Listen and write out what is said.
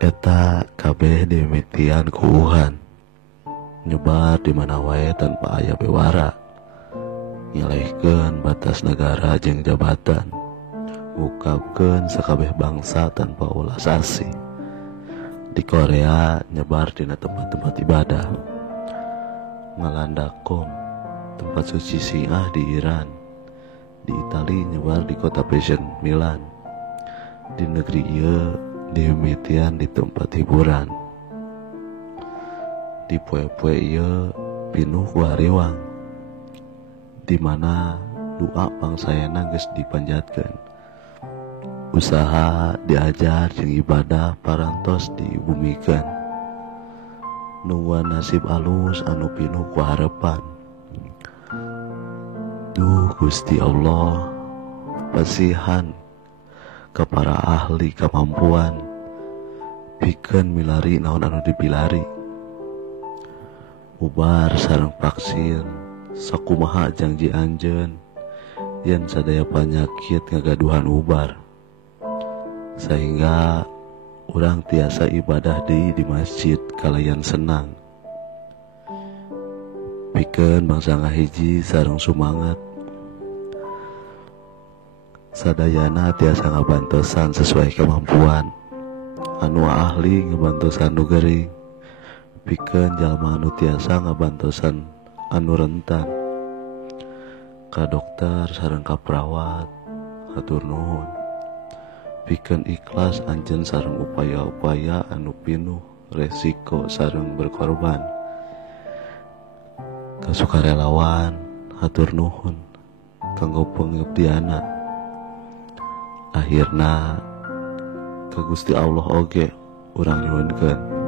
Eta kabeh dimimitian kuuhan nyebar di mana wae tanpa aya bewara, nyalehkeun batas negara jeung jabatan, ngukapkeun sakabeh bangsa tanpa ulas asih. Di Korea nyebar dina tempat-tempat ibadah, ngalandakom tempat suci Syiah di Iran, di Itali nyebar di kota Passion Milan, di negeri ieu dimimitian di tempat hiburan. Di poe-poe ieu pinuh ku hariwang, di mana doa pangsayana geus dipanjatkeun, usaha diajar jeung ibadah parantos dibumikeun. Nuhun nasib alus anu pinuh ku harepan. Duh Gusti Allah, pasihan ka para ahli kemampuan pikeun milari naon anu dipilari. Ubar sareng vaksin sakumaha janji anjeun yen sadaya panyakit ngagaduhan ubar, sehingga urang tiasa ibadah deui di masjid kalayan senang. Pikeun bangsa ngahiji sareng sumanget, sadayana tiasa ngabantosan sesuai kemampuan. Anu ahli ngabantosan nu geuring, pikeun jalma anu tiasa ngabantosan anu rentan. Ka dokter sareng ka perawat hatur nuhun, pikeun ikhlas anjeun sareng upaya-upaya anu pinuh resiko sareng berkorban. Ka sukarelawan hatur nuhun kanggo pangabdiana. Akhirna ka Gusti Allah oge urang nyuhunkeun.